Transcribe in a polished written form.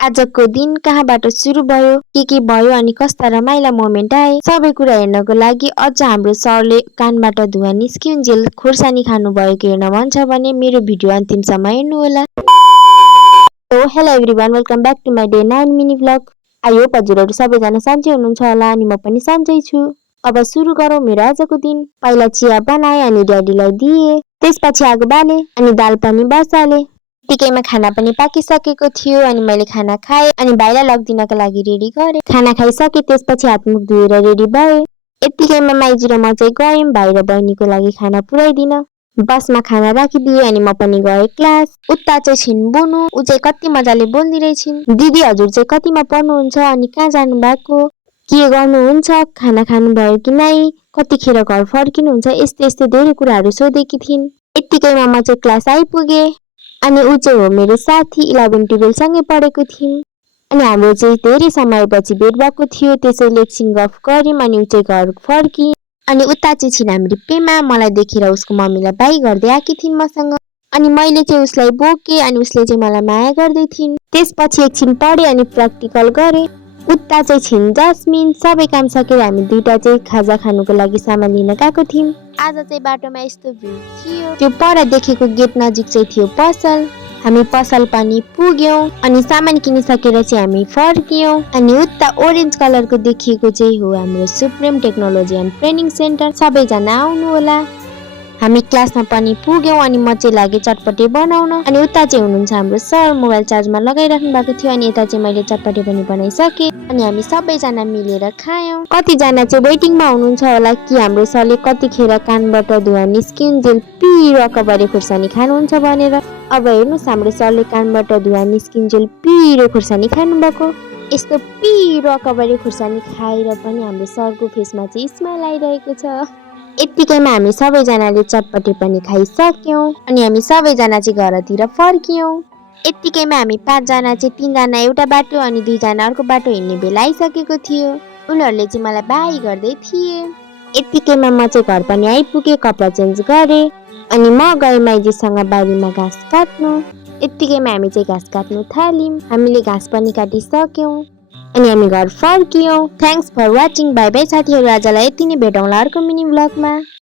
आजको दिन कहाँबाट सुरु भयो, के भयो अनि कस्ता रमाइला मोमेन्ट आए, सबै कुरा हेर्नको लागि अझ हाम्रो सरले कानबाट धुवा निस्किउन्जेल खुर्सानी खानु भएको हेर्न मन छ भने मेरो भिडियो अन्तिमसम्म हेर्नुहोला। Hello everyone, welcome back to my day 9 mini vlog. I hope हजुरहरू सबैजना सन्चै हुनुहुन्छ होला अनि म पनि सन्चै छु। अब सुरु गरौँ मेरो आजको दिन। पहिला चिया बनाए अनि ड्याडीलाई दिए, त्यसपछि आगो बाले अनि दाल पनि बसाले। त्यतिकैमा खाना पनि पाकिसकेको थियो अनि मैले खाना खाएँ अनि बाहिर लगिदिनको लागि रेडी गरेँ। खाना खाइसके त्यसपछि हातमुख धोएर रेडी भएँ। यतिकैमा माइजी र म चाहिँ गयौँ बाहिर बहिनीको लागि खाना पुर्याइदिन। बसमा खाना राखिदिएँ अनि म पनि गएँ क्लास। उता चाहिँ छिन् बुनु, ऊ चाहिँ कति मजाले बोल्दै रहेछिन्। दिदी हजुर चाहिँ कतिमा पढ्नुहुन्छ अनि कहाँ जानु भएको, के गर्नुहुन्छ, खाना खानुभयो कि नै, कतिखेर घर फर्किनुहुन्छ, यस्तै यस्तै धेरै कुराहरू सोधेकी थिइन्। यतिकैमा म चाहिँ क्लास आइपुगेँ अनि ऊ चाहिँ हो मेरो साथी, 11-12 सँगै पढेको थियौँ अनि हाम्रो चाहिँ धेरै समयपछि भेट भएको थियो। त्यसैले एकछिन गफ गऱ्यौँ अनि ऊ चाहिँ घर फर्की। अनि उता चाहिँ छिन् हाम्रो पेमा, मलाई देखेर उसको मम्मीलाई बाई गर्दै आएकी थिइन् मसँग अनि मैले चाहिँ उसलाई बोकेँ अनि उसले चाहिँ मलाई माया गर्दै थिइन्। त्यसपछि एकछिन पढेँ अनि प्र्याक्टिकल गरेँ। उता चाहिँ छिन् जस्मिन। सबै काम सकेर हामी दुईटा चाहिँ खाजा खानुको लागि सामान लिन गएको थियौँ। आज चाहिँ बाटोमा यस्तो भिड थियो, त्यो पर देखेको गेट नजिक चाहिँ थियो पसल। हामी पसल पनि पुग्यौँ अनि सामान किनिसकेर चाहिँ हामी फर्कियौँ अनि उता ओरेन्ज कलरको देखिएको चाहिँ हो हाम्रो supreme technology and training centre. सबैजना आउनु होला। हामी क्लासमा पनि पुग्यौँ अनि म चाहिँ लागेँ चटपटे बनाउन अनि उता चाहिँ हुनुहुन्छ हाम्रो सर, मोबाइल चार्जमा लगाइराख्नु भएको थियो अनि यता चाहिँ मैले चटपटे पनि बनाइसकेँ अनि हामी सबैजना मिलेर खायौँ। कतिजना चाहिँ वेटिङमा हुनुहुन्छ होला कि हाम्रो सरले कतिखेर कानबाट धुवा निस्किउन्जेल पिरो अकबरे खुर्सानी खानुहुन्छ भनेर। अब हेर्नुहोस् हाम्रो सरले कानबाट धुवा निस्किउन्जेल पिरो खुर्सानी खानुभएको। यस्तो पिरो अकबरे खुर्सानी खाएर पनि हाम्रो सरको फेसमा चाहिँ स्माइल आइरहेको छ। यतिकैमा हामी सबैजनाले चटपटे पनि खाइसक्यौँ अनि हामी सबैजना चाहिँ घरतिर फर्कियौँ। यतिकैमा हामी 5 जना चाहिँ 3 जना एउटा बाटो अनि 2 जना अर्को बाटो हिँड्ने बेला आइसकेको थियो। उनीहरूले चाहिँ मलाई बाई गर्दै थिए। यतिकैमा म चाहिँ घर पनि आइपुगेँ, कपडा चेन्ज गरेँ अनि म गएँ माइजीसँग बारीमा घाँस काट्नु। यतिकैमा हामी चाहिँ घाँस काट्नु थाल्यौँ। हामीले घाँस पनि काटिसक्यौँ अनि हामी घर फर्कियौँ। Thanks for watching. Bye bye साथीहरू, आजलाई यति नै, भेटौँला अर्को मिनी भ्लगमा।